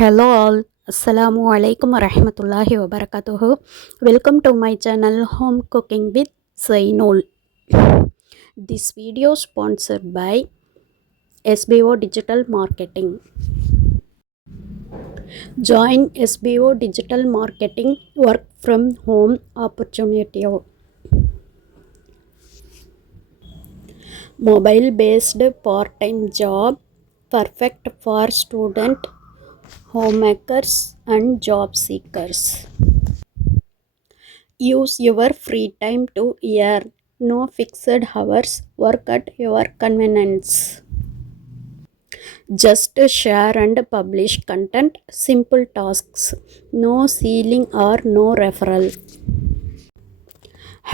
Hello all, Assalamu alaikum warahmatullahi wabarakatuh. Welcome to my channel Home Cooking with Zainul. This video sponsored by SBO Digital Marketing. Join SBO Digital Marketing work from home opportunity. Mobile based part-time job perfect for student, homemakers and job seekers. Use your free time to earn. No fixed hours. Work at your convenience. Just share and publish content. Simple tasks. No ceiling or no referral.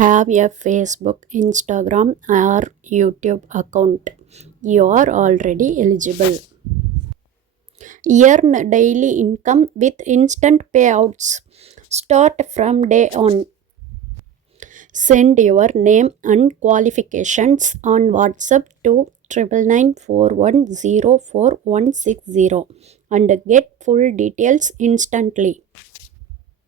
Have a Facebook, Instagram or YouTube account. You are already eligible. Earn daily income with instant payouts. Start from day on. Send your name and qualifications on WhatsApp to 9994104160 and get full details instantly.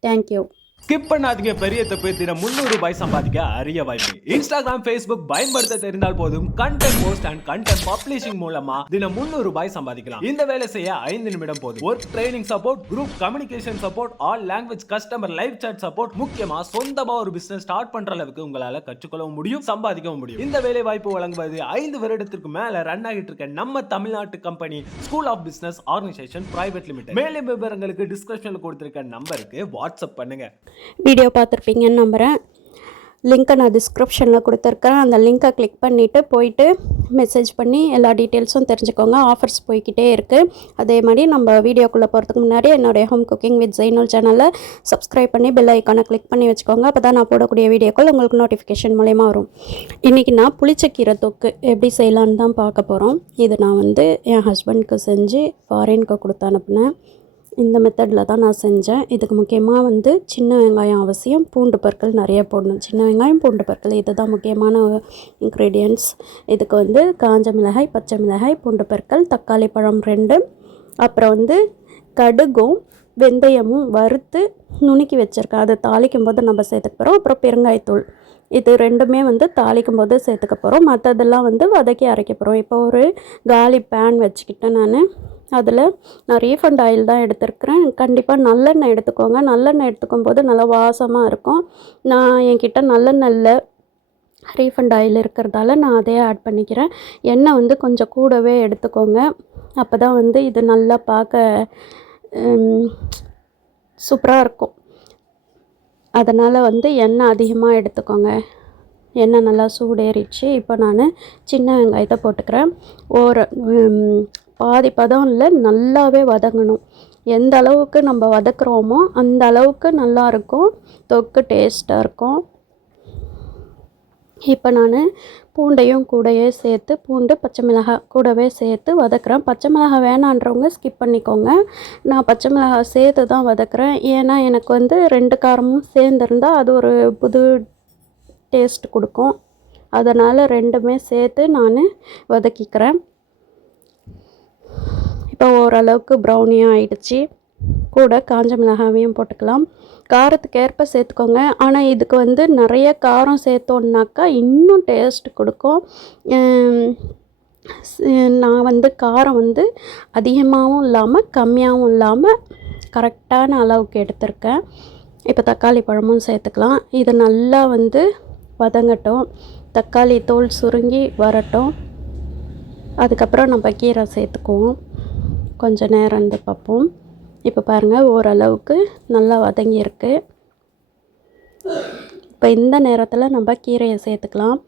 Thank you. Skip பண்ணாதீங்க. பெரிய தப்பு. தினம் 300 ரூபாய் சம்பாதிக்க அரிய வாய்ப்பு. Instagram, Facebook பயன்படுத்த தெரிந்தால் போதும். Content post and content publishing மூலமா தினம் 300 ரூபாய் சம்பாதிக்கலாம். இந்த வேலை செய்ய 5 நிமிடம் போதும். Work training support, group communication support, all language customer live chat support, முக்கியமா சொந்தமா ஒரு பிசினஸ் ஸ்டார்ட் பண்ற அளவுக்கு உங்களால கற்றுக்கொள்ளவும் முடியும், சம்பாதிக்கவும் முடியும். இந்த வேலை வாய்ப்பு வழங்குவது 5 வருடத்திற்கு மேல ரன் ஆகிட்டு இருக்க நம்ம தமிழ்நாட்டு company school of business organisation private limited. மேலும் விவரங்களுக்கு டிஸ்கிரிப்ஷன்ல கொடுத்திருக்க நம்பருக்கு வாட்ஸ்அப் பண்ணுங்க. வீடியோ பார்த்துருப்பீங்கன்னு நம்புகிறேன். லிங்க்கை நான் டிஸ்கிரிப்ஷனில் கொடுத்துருக்கேன். அந்த லிங்க்கை கிளிக் பண்ணிவிட்டு போயிட்டு மெசேஜ் பண்ணி எல்லா டீட்டெயில்ஸும் தெரிஞ்சுக்கோங்க. ஆஃபர்ஸ் போய்கிட்டே இருக்குது. அதே மாதிரி நம்ம வீடியோக்குள்ளே போகிறதுக்கு முன்னாடி என்னுடைய ஹோம் குக்கிங் வித் ஜெய்னுல் சேனலை சப்ஸ்கிரைப் பண்ணி பெல் ஐக்கானை கிளிக் பண்ணி வச்சுக்கோங்க. அப்போ தான் நான் போடக்கூடிய வீடியோக்கள் உங்களுக்கு நோட்டிஃபிகேஷன் மூலயமா வரும். இன்றைக்கி நான் புளிச்சக்கீரை தொக்கு எப்படி செய்யலான்னு தான் பார்க்க போகிறோம். இது நான் என் ஹஸ்பண்டுக்கு செஞ்சு ஃபாரினுக்கு கொடுத்து அனுப்புனேன். இந்த மெத்தடில் தான் நான் செஞ்சேன். இதுக்கு முக்கியமாக சின்ன வெங்காயம் அவசியம், பூண்டு பற்கள் நிறைய போடணும். சின்ன வெங்காயம், பூண்டு பற்கள் இது தான் முக்கியமான இன்க்ரீடியன்ட்ஸ். இதுக்கு காஞ்ச மிளகாய், பச்சை மிளகாய், பூண்டு பற்கள், தக்காளி பழம் 2, அப்புறம் கடுகும் வெந்தயமும் வறுத்து நுணுக்கி வச்சுருக்கேன். அதை தாளிக்கும் போது நம்ம சேர்த்துக்க போகிறோம். அப்புறம் பெருங்காயத்தூள், இது ரெண்டுமே தாளிக்கும் போது சேர்த்துக்க போகிறோம். மற்றதெல்லாம் வதக்கி அரைக்க போகிறோம். இப்போ ஒரு காலி பேன் வச்சுக்கிட்டேன். நான் ரீஃபண்ட் ஆயில் தான் எடுத்துருக்கிறேன். கண்டிப்பாக நல்லெண்ணெய் எடுத்துக்கோங்க. நல்லெண்ணெய் எடுத்துக்கும் போது நல்லா வாசமாக இருக்கும். நான் என்கிட்ட நல்லெண்ணெயில் ரீஃபண்ட் ஆயில் இருக்கிறதால நான் அதையே ஆட் பண்ணிக்கிறேன். எண்ணெய் கொஞ்சம் கூடவே எடுத்துக்கோங்க. அப்போ தான் இது நல்லா பார்க்க சூப்பராக இருக்கும். அதனால் எண்ணெய் அதிகமாக எடுத்துக்கோங்க. எண்ணெய் நல்லா சூடேறிச்சு. இப்போ நான் சின்ன வெங்காயத்தை போட்டுக்கிறேன். பாதி பதம் இல்லை, நல்லாவே வதங்கணும். எந்த அளவுக்கு நம்ம வதக்குறோமோ அந்த அளவுக்கு நல்லாயிருக்கும், தொக்கு டேஸ்ட்டாக இருக்கும். இப்போ நான் பூண்டையும் கூடவே சேர்த்து, பூண்டு பச்சை மிளகாய் கூடவே சேர்த்து வதக்குறேன். பச்சை மிளகாய் வேணான்றவங்க ஸ்கிப் பண்ணிக்கோங்க. நான் பச்சை மிளகாய் சேர்த்து தான் வதக்குறேன். ஏன்னா எனக்கு 2 காரமும் சேர்ந்துருந்தால் அது ஒரு புது டேஸ்ட் கொடுக்கும். அதனால் 2மே சேர்த்து நான் வதக்கிக்கிறேன். இப்போ ஓரளவுக்கு ப்ரௌனியாக ஆகிடுச்சி. கூட காஞ்ச மிளகாவையும் போட்டுக்கலாம். காரத்துக்கு ஏற்ப சேர்த்துக்கோங்க. ஆனால் இதுக்கு நிறைய காரம் சேர்த்தோன்னாக்கா இன்னும் டேஸ்ட் கொடுக்கும். நான் காரம் அதிகமாகவும் இல்லாமல் கம்மியாகவும் இல்லாமல் கரெக்டான அளவுக்கு எடுத்திருக்கேன். இப்போ தக்காளி பழமும் சேர்த்துக்கலாம். இது நல்லா வதங்கட்டும். தக்காளி தோல் சுருங்கி வரட்டும். அதுக்கப்புறம் நம்ம கீரை சேர்த்துக்குவோம். கொஞ்சம் நேரம் பார்ப்போம். இப்போ பாருங்கள், ஓரளவுக்கு நல்லா வதங்கியிருக்கு. இப்போ இந்த நேரத்தில் நம்ம கீரையை சேர்த்துக்கலாம்.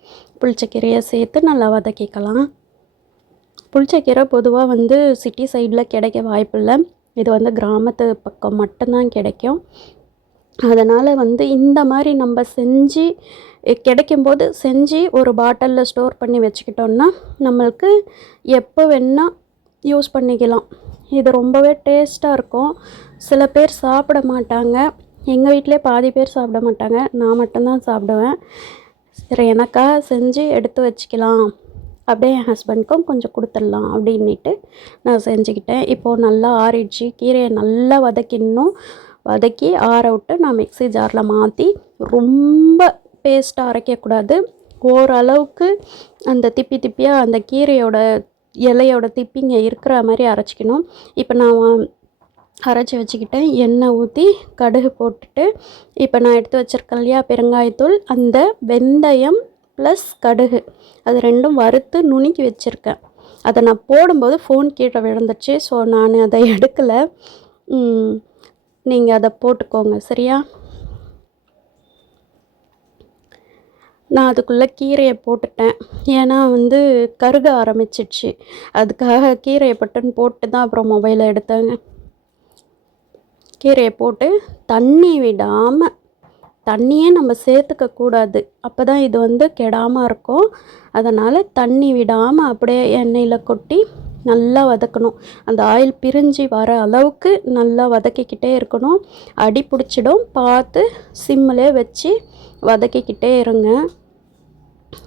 புளிச்சக்கீரையை சேர்த்து நல்லா வதக்கிக்கலாம். புளிச்சக்கீரை பொதுவாக சிட்டி சைடில் கிடைக்க வாய்ப்பில்லை. இது கிராமத்து பக்கம் மட்டும்தான் கிடைக்கும். அதனால் இந்த மாதிரி நம்ம செஞ்சு கிடைக்கும்போது செஞ்சு ஒரு பாட்டிலில் ஸ்டோர் பண்ணி வச்சுக்கிட்டோன்னா நம்மளுக்கு எப்போ வேணால் யூஸ் பண்ணிக்கலாம். இது ரொம்பவே டேஸ்ட்டாக இருக்கும். சில பேர் சாப்பிட மாட்டாங்க. எங்கள் வீட்டிலே பாதி பேர் சாப்பிட மாட்டாங்க. நான் மட்டும்தான் சாப்பிடுவேன். சரி, எனக்காக செஞ்சு எடுத்து வச்சுக்கலாம் அப்படியே என் ஹஸ்பண்ட்க்கும் கொஞ்சம் கொடுத்துடலாம் அப்படின்ட்டு நான் செஞ்சுக்கிட்டேன். இப்போது நல்லா ஆறிடுச்சு. கீரையை நல்லா வதக்கி ஆற விட்டு நான் மிக்ஸி ஜாரில் மாற்றி, ரொம்ப பேஸ்ட்டாக அரைக்கக்கூடாது, ஓரளவுக்கு அந்த திப்பியாக அந்த கீரையோட இலையோட திப்பிங்க இருக்கிற மாதிரி அரைச்சிக்கணும். இப்போ நான் அரைச்சி வச்சுக்கிட்டேன். எண்ணெய் ஊற்றி கடுகு போட்டுட்டு, இப்போ நான் எடுத்து வச்சுருக்கேன் இல்லையா பெருங்காயத்தூள், அந்த வெந்தயம் ப்ளஸ் கடுகு அது ரெண்டும் வறுத்து நுணுக்கி வச்சுருக்கேன். அதை நான் போடும்போது ஃபோன் கீழே விழுந்துச்சு. ஸோ நான் அதை எடுக்கலை. நீங்கள் அதை போட்டுக்கோங்க சரியா. நான் அதுக்குள்ளே கீரையை போட்டுட்டேன். ஏன்னா கருக ஆரம்பிச்சிடுச்சு. அதுக்காக கீரையை பட்டுன்னு போட்டு தான் அப்புறம் மொபைலை எடுத்தேங்க. கீரையை போட்டு தண்ணி விடாமல், தண்ணியே நம்ம சேர்த்துக்கக்கூடாது, அப்போ தான் இது கெடாமல் இருக்கும். அதனால் தண்ணி விடாமல் அப்படியே எண்ணெயில் கொட்டி நல்லா வதக்கணும். அந்த ஆயில் பிரிஞ்சு வர அளவுக்கு நல்லா வதக்கிக்கிட்டே இருக்கணும். அடி பிடிச்சிடும், பார்த்து சிம்மிலே வச்சு வதக்கிக்கிட்டே இருங்க.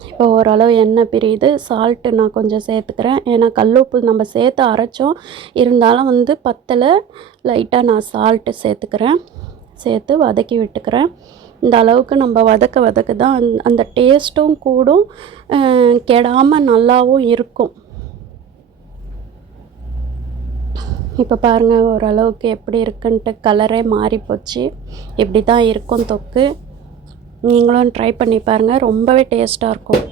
இப்போ ஓரளவு எண்ணெய் பிரியுது. சால்ட்டு நான் கொஞ்சம் சேர்த்துக்கிறேன். ஏன்னா கல்லுப்பு நம்ம சேர்த்து அரைச்சோம், இருந்தாலும் பத்தலை, லைட்டாக நான் சால்ட்டு சேர்த்துக்கிறேன். சேர்த்து வதக்கி விட்டுக்கிறேன். இந்த அளவுக்கு நம்ம வதக்க தான் அந்த டேஸ்ட்டும் கூடும், கெடாமல் நல்லாவும் இருக்கும். இப்போ பாருங்கள் ஓரளவுக்கு எப்படி இருக்குன்ட்டு, கலரே மாறி போச்சு. இப்படி தான் இருக்கும் தொக்கு. நீங்களும் ட்ரை பண்ணி பாருங்கள், ரொம்பவே டேஸ்ட்டாக இருக்கும்.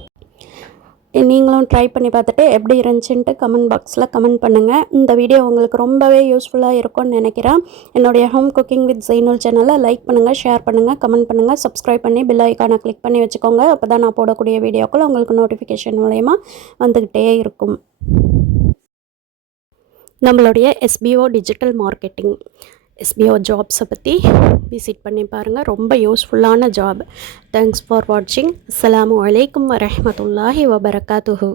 நீங்களும் ட்ரை பண்ணி பார்த்துட்டு எப்படி இருந்துச்சுன்ட்டு கமெண்ட் பாக்ஸில் கமெண்ட் பண்ணுங்கள். இந்த வீடியோ உங்களுக்கு ரொம்பவே யூஸ்ஃபுல்லாக இருக்கும்னு நினைக்கிறேன். என்னுடைய ஹோம் குக்கிங் வித் ஜெய்னுல் சேனலை லைக் பண்ணுங்கள், ஷேர் பண்ணுங்கள், கமெண்ட் பண்ணுங்கள், சப்ஸ்கிரைப் பண்ணி பெல் ஐக்கானை கிளிக் பண்ணி வச்சுக்கோங்க. அப்போ தான் நான் போடக்கூடிய வீடியோக்கள் உங்களுக்கு நோட்டிஃபிகேஷன் மூலயமா வந்துக்கிட்டே இருக்கும். நம்மளுடைய SBO டிஜிட்டல் மார்க்கெட்டிங், SBO ஜாப்ஸை பற்றி விசிட் பண்ணி பாருங்கள். ரொம்ப யூஸ்ஃபுல்லான ஜாப். தேங்க்ஸ் ஃபார் வாட்சிங். அஸ்ஸலாமு அலைக்கும் வரஹ்மத்துல்லாஹி வபரகாத்துஹு.